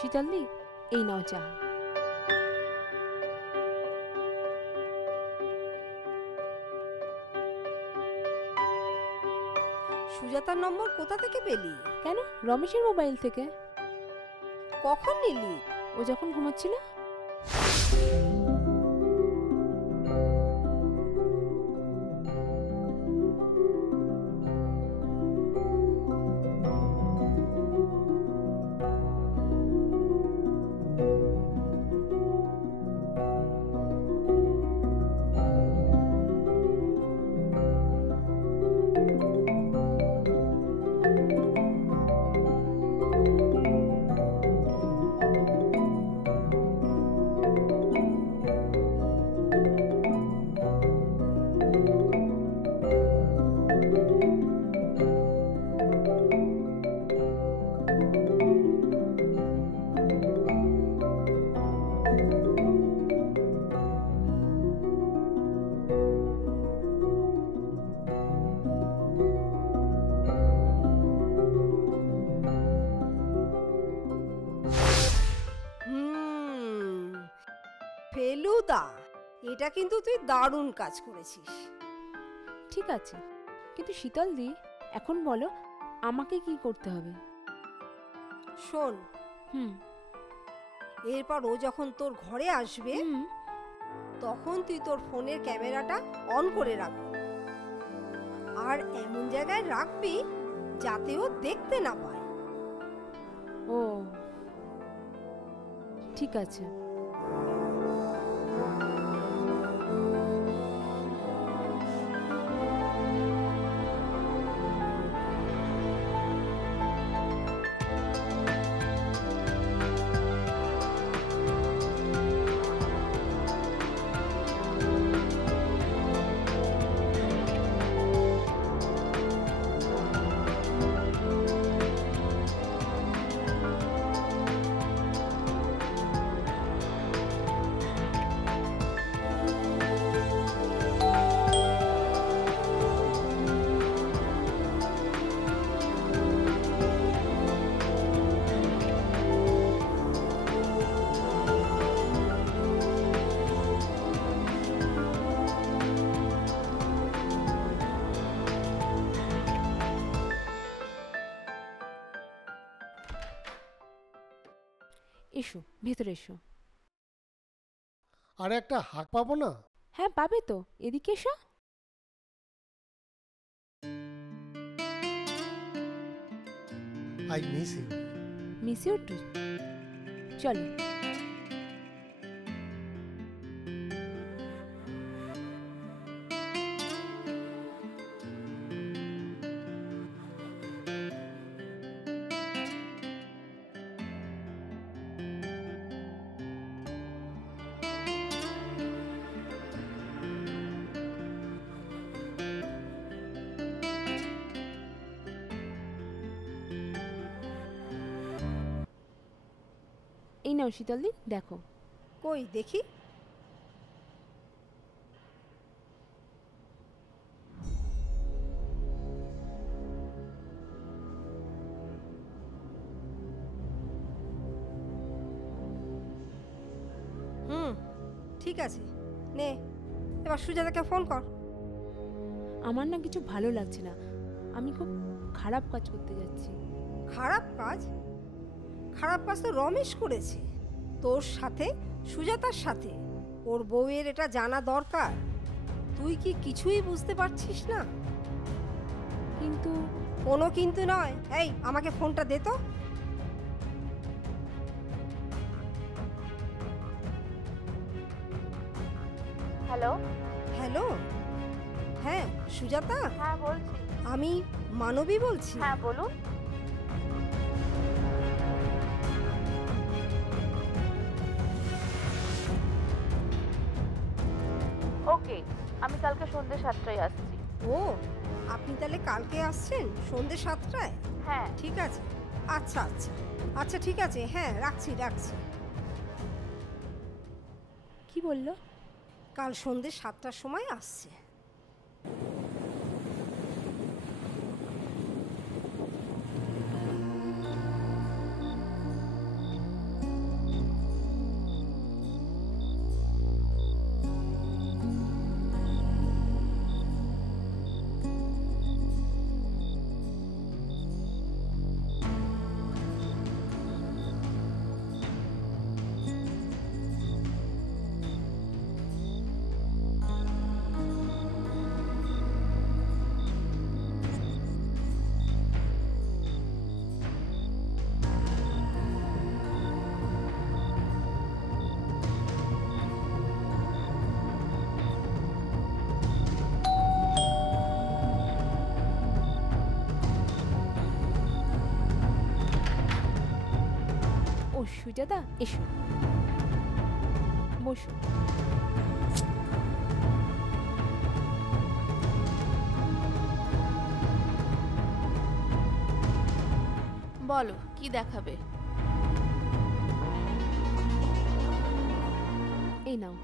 শীতলদি, এই নাও চা। সুজাতার নম্বর কোথা থেকে পেলি? কেন, রমেশের মোবাইল থেকে। কখন নিলি? ও যখন ঘুমাচ্ছিল। ফেলুদা, এটা কিন্তু তুই দারুণ কাজ করেছিস। ঠিক আছে, কিন্তু শীতলদি এখন বলো আমাকে কি করতে হবে? শোন, হুম এরপর ও যখন তোর ঘরে আসবে হুম তখন তুই তোর ফোনের ক্যামেরাটা অন করে রাখবি, আর এমন জায়গায় রাখবি যাতে ও দেখতে না পায়। ও ঠিক আছে। এসো, ভেতরে এসো। আর একটা হাঁক পাবো না? হ্যাঁ পাবে তো, এদিকে এসো। I miss you. Miss you too. চলো। এই নাও শীতলদি, দেখো। কই দেখি। ঠিক আছে, নে এবার সুজাতাকে ফোন কর। আমার না কিছু ভালো লাগছে না, আমি খুব খারাপ কাজ করতে যাচ্ছি। খারাপ কাজ? খারাপ কাজ তো রমেশ করেছে, তোর সাথে, সুজাতার সাথে। ওর বউয়ের এটা জানা দরকার। তুই কি কিছুই বুঝতে পারছিস না? কিন্তু কোনো কিন্তু নয়। এই, আমাকে ফোনটা দে তো। হ্যালো। হ্যালো, হ্যাঁ সুজাতা। হ্যাঁ বলছি। আমি মানবী বলছি। হ্যাঁ বলুন। ওকে, আমি কালকে সন্ধ্যে 7টায় আসছি। ও, আপনি তাহলে কালকে আসছেন সন্ধ্যে 7টায়? হ্যাঁ ঠিক আছে, আচ্ছা আচ্ছা আচ্ছা ঠিক আছে, হ্যাঁ রাখছি রাখছি। কি বললো? কাল সন্ধ্যে 7টার সময় আসছে। সুজাতা, এসো বসো। বলো কি দেখাবে? এই নাও।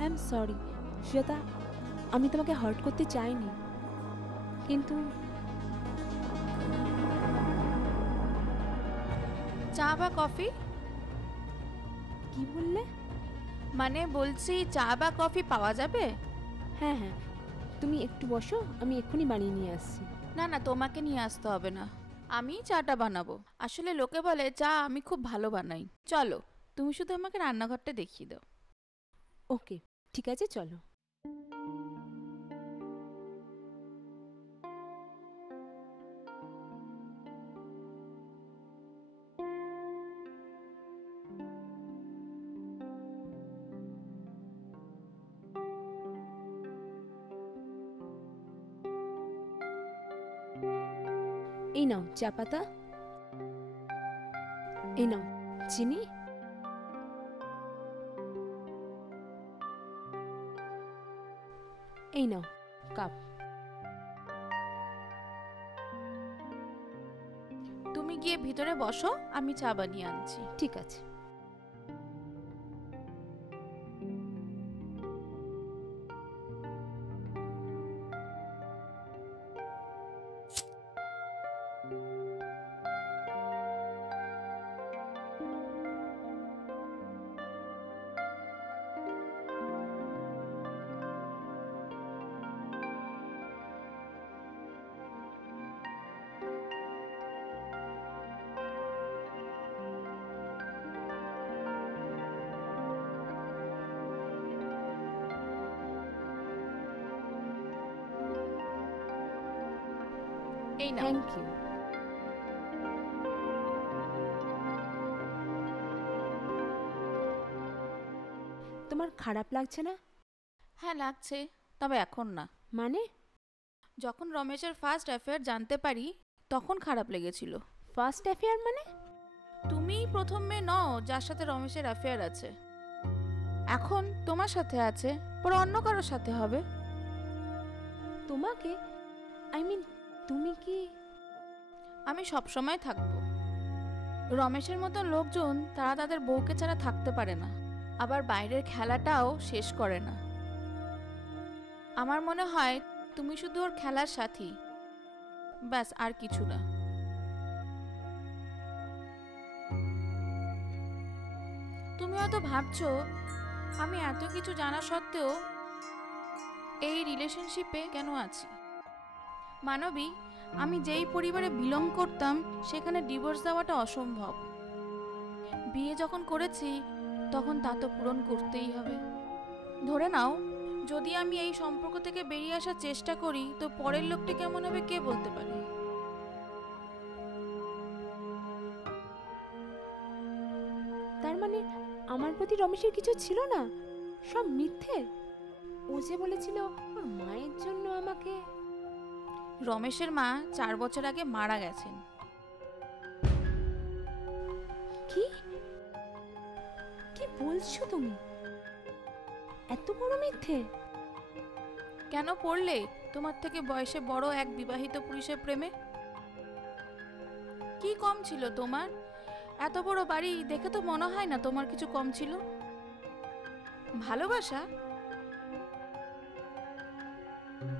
আই এম সরি সুজাতা, আমি তোমাকে হার্ট করতে চাইনি, কিন্তু চা বা কফি? কি বললে? মানে বলছি চা বা কফি পাওয়া যাবে? হ্যাঁ হ্যাঁ, তুমি একটু বসো, আমি এক্ষুনি বানিয়ে নিয়ে আসছি। না না, তোমাকে নিয়ে আসতে হবে না, আমি চাটা বানাবো। আসলে লোকে বলে চা আমি খুব ভালো বানাই। চলো, তুমি শুধু আমাকে রান্নাঘরটা দেখিয়ে দাও। ওকে ঠিক আছে, চলো। এই নাও চা পাতা, এই নাও চিনি, এই নাও কাপ। তুমি গিয়ে ভিতরে বসো, আমি চা বানিয়ে আনছি। ঠিক আছে। এই নাও। Thank you. তোমার খারাপ লাগছে না? হ্যাঁ লাগছে, তবে এখন না। মানে? যখন রমেশের ফার্স্ট অ্যাফেয়ার জানতে পারি তখন খারাপ লেগেছিল। ফার্স্ট অ্যাফেয়ার মানে? তুমিই প্রথম মেয়ে নও যার সাথে রমেশের অ্যাফেয়ার আছে। এখন তোমার সাথে আছে, পরে অন্য কারোর সাথে হবে। তোমাকে? আই মিন তুমি কি? আমি সবসময় থাকবো। রমেশের মতো লোকজন তারা তাদের বউকে ছাড়া থাকতে পারে না, আবার বাইরের খেলাটাও শেষ করে না। আমার মনে হয় তুমি শুধু ওর খেলার সাথী, ব্যাস, আর কিছু না। তুমি হয়তো ভাবছো আমি এত কিছু জানা সত্ত্বেও এই রিলেশনশিপে কেন আছি। মানবী, আমি যেই পরিবারে বিলং করতাম সেখানে ডিভোর্স দেওয়াটা অসম্ভব। বিয়ে যখন করেছি তখন তা তো পূরণ করতেই হবে। ধরে নাও যদি আমি এই সম্পর্ক থেকে বেরিয়ে আসার চেষ্টা করি তো পরের লোকটি কেমন হবে কে বলতে পারে। তার মানে আমার প্রতি রমেশের কিছু ছিল না, সব মিথ্যে? ও যে বলেছিল ওর মায়ের জন্য আমাকে। রমেশের মা 4 বছর আগে মারা গেছেন। কি কি বলছো তুমি? এত বড় মিথ্যে? কেন পড়লে তোমার থেকে বয়সে বড় এক বিবাহিত পুরুষের প্রেমে? কি কম ছিল তোমার? এত বড় বাড়ি দেখে তো মনে হয় না তোমার কিছু কম ছিল। ভালোবাসা?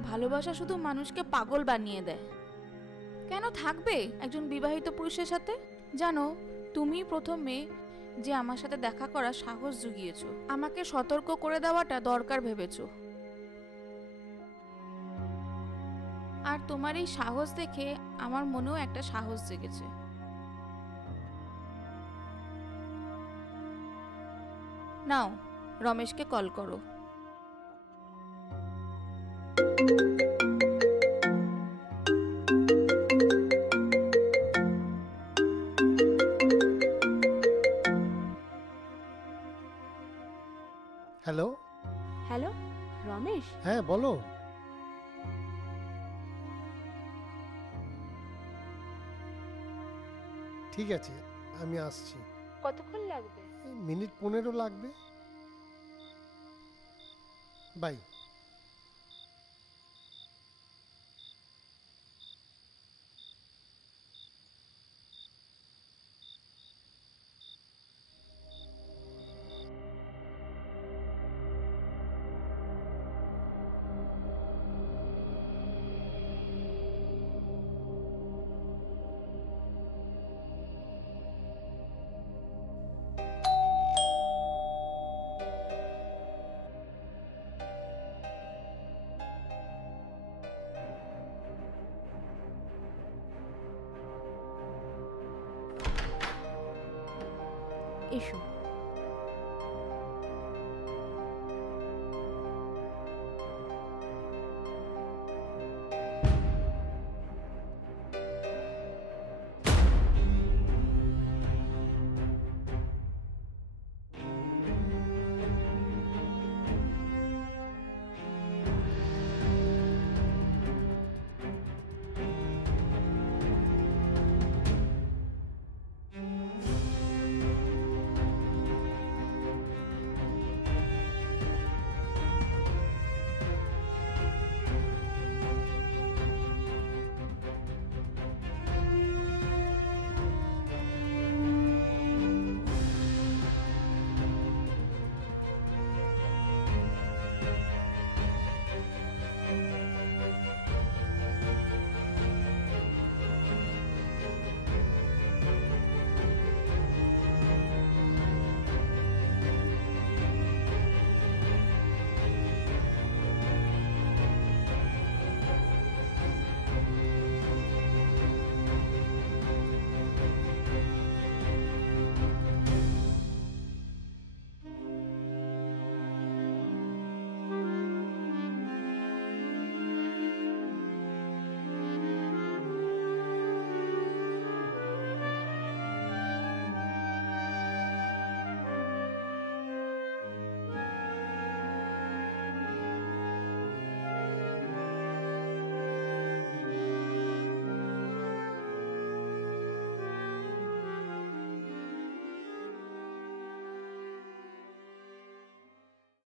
ভালোবাসা শুধু মানুষকে পাগল বানিয়ে দেয়। কেন থাকবে একজন বিবাহিত পুরুষের সাথে? জানো, তুমি প্রথম মেয়ে যে আমার সাথে দেখা করার সাহস জুগিয়েছো, আমাকে সতর্ক করে দেওয়াটা দরকার ভেবেছো। আর তোমার এই সাহস দেখে আমার মনেও একটা সাহস জেগেছে। নাও, রমেশকে কল করো। বলো। ঠিক আছে, আমি আসছি। কতক্ষণ লাগবে? মিনিট 15 লাগবে। বাই। এসো।